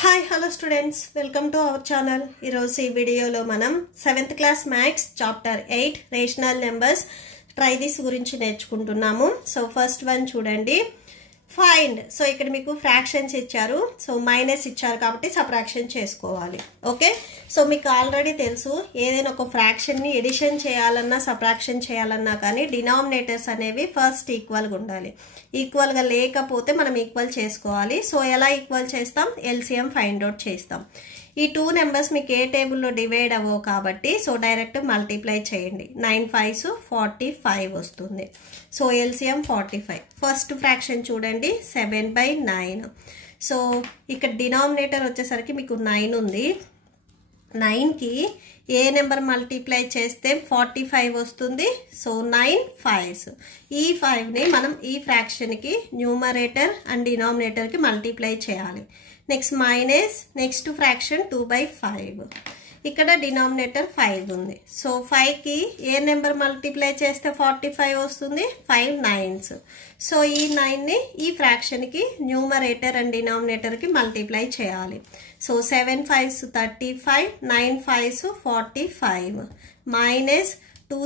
Hi, hello students. Welcome to our channel. ఈరోజు ఈ వీడియోలో మనం 7th class maths chapter 8 rational numbers try this గురించి నేర్చుకుంటున్నాము. సో ఫస్ట్ వన్ చూడండి, ఫైండ్. సో ఇక్కడ మీకు ఫ్రాక్షన్స్ ఇచ్చారు, సో మైనస్ ఇచ్చారు కాబట్టి సబ్ట్రాక్షన్ చేసుకోవాలి. ఓకే, సో మీకు ఆల్రెడీ తెలుసు ఏదైనా ఒక ఫ్రాక్షన్ని ఎడిషన్ చేయాలన్నా సబ్ట్రాక్షన్ చేయాలన్నా కానీ డినామినేటర్స్ అనేవి ఫస్ట్ ఈక్వల్గా ఉండాలి. ఈక్వల్గా లేకపోతే మనం ఈక్వల్ చేసుకోవాలి. సో ఎలా ఈక్వల్ చేస్తాం? ఎల్సిఎం ఫైండ్ అవుట్ చేస్తాం. ఈ 2 నెంబర్స్ మీకు ఏ టేబుల్లో డివైడ్ అవ్వవు కాబట్టి సో డైరెక్ట్ మల్టిప్లై చేయండి. 9 5s 45 వస్తుంది. So LCM 45. ఫస్ట్ ఫ్రాక్షన్ చూడండి, 7/9. సో ఇక్కడ డినామినేటర్ వచ్చేసరికి మీకు 9 ఉంది. 9కి ఏ నెంబర్ మల్టిప్లై చేస్తే 45 వస్తుంది. So 9 5s. ఈ 5ని మనం ఈ ఫ్రాక్షన్కి న్యూమరేటర్ అండ్ డినామినేటర్కి మల్టిప్లై చేయాలి. Next minus next fraction 2/5. ఇక్కడ డినామినేటర్ 5 ఉంది. సో 5కి ఏ నెంబర్ మల్టిప్లై చేస్తే 45 వస్తుంది? 5 9s. సో ఈ 9ని ఈ ఫ్రాక్షన్కి న్యూమరేటర్ అండ్ డినామినేటర్కి మల్టిప్లై చేయాలి. So 7 5s 35, 9 5s 45, minus 2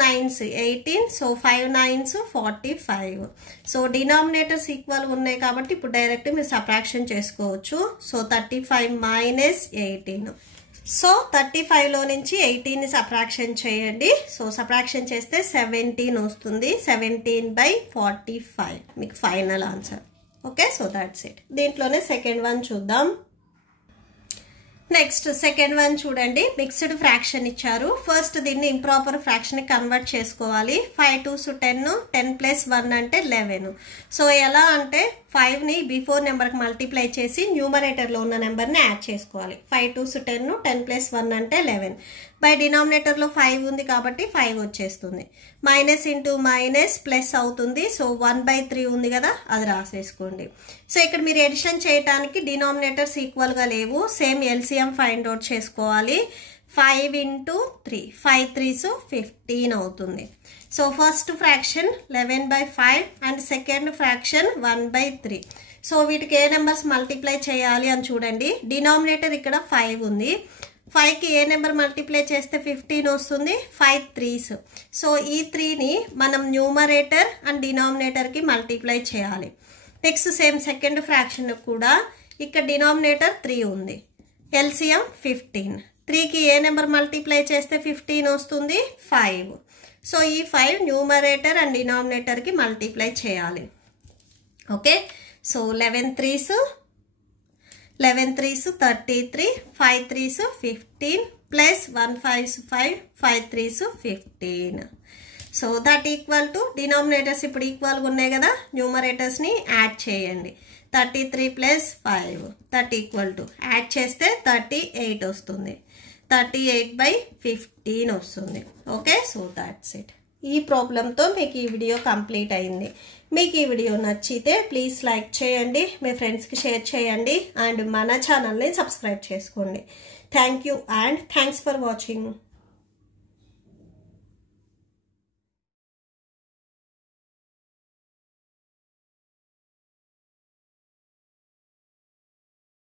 9s 18, so 5 9s 45. So denominators equal ఉన్నాయి కాబట్టి ఇప్పుడు డైరెక్ట్ మీరు సబ్ట్రాక్షన్ చేసుకోవచ్చు. So 35 minus 18. సో 35లో నుంచి 18ని సబ్ట్రాక్షన్ చేయండి. సో సబ్ట్రాక్షన్ చేస్తే 17 వస్తుంది. 17/45 మీకు final answer. Okay, so that's it. దీంట్లోనే సెకండ్ వన్ చూద్దాం. నెక్స్ట్ సెకండ్ వన్ చూడండి, మిక్స్డ్ ఫ్రాక్షన్ ఇచ్చారు. ఫస్ట్ దీన్ని ఇంప్రాపర్ ఫ్రాక్షన్ కన్వర్ట్ చేసుకోవాలి. 5 2s 10, 10 + 1 అంటే 11. సో ఎలా అంటే 5ని బిఫోర్ నెంబర్కి మల్టిప్లై చేసి న్యూమరేటర్లో ఉన్న నెంబర్ని యాడ్ చేసుకోవాలి. 5 2s 10, 10 + 1 అంటే 11. బై డినామినేటర్లో 5 ఉంది కాబట్టి 5 వచ్చేస్తుంది. మైనస్ ఇంటూ మైనస్ ప్లస్ అవుతుంది. సో 1/3 ఉంది కదా, అది రాసేసుకోండి. సో ఇక్కడ మీరు ఎడిషన్ చేయడానికి డినామినేటర్స్ ఈక్వల్గా లేవు. సేమ్ ఎల్సిఎం ఫైండ్ అవుట్ చేసుకోవాలి. 5 × 3, 5 3s 15 అవుతుంది. So first fraction 11/5 and second fraction 1/3. So వీటికి ఏ నెంబర్స్ మల్టిప్లై చేయాలి అని చూడండి. డినామినేటర్ ఇక్కడ 5 ఉంది. 5కి ఏ నెంబర్ మల్టిప్లై చేస్తే 15 వస్తుంది? 5 3s. సో ఈ 3ని మనం న్యూమరేటర్ అండ్ డినామినేటర్కి మల్టిప్లై చేయాలి. నెక్స్ట్ సేమ్ సెకండ్ ఫ్రాక్షన్ కూడా ఇక్కడ డినామినేటర్ 3 ఉంది. ఎల్సిఎం 15. 3కి ఏ నెంబర్ మల్టిప్లై చేస్తే 15 వస్తుంది? 5. సో ఈ 5 న్యూమరేటర్ అండ్ డినామినేటర్కి మల్టిప్లై చేయాలి. Okay, so 11 3s 33, 5 3s 15 plus 1 5s 5, 5 3s 15. So that equal to denominators ఇప్పుడు ఈక్వల్గా ఉన్నాయి కదా, న్యూమరేటర్స్ని యాడ్ చేయండి. 33 + 5 దట్ ఈక్వల్ టు యాడ్ చేస్తే 38 వస్తుంది. 38/15 వస్తుంది. Okay, so that's it. ఈ ప్రాబ్లంతో మీకు ఈ వీడియో కంప్లీట్ అయింది. మీకు ఈ వీడియో నచ్చితే ప్లీజ్ లైక్ చేయండి, మీ ఫ్రెండ్స్కి షేర్ చేయండి అండ్ మన ఛానల్ని సబ్స్క్రైబ్ చేసుకోండి. Thank you and thanks for watching.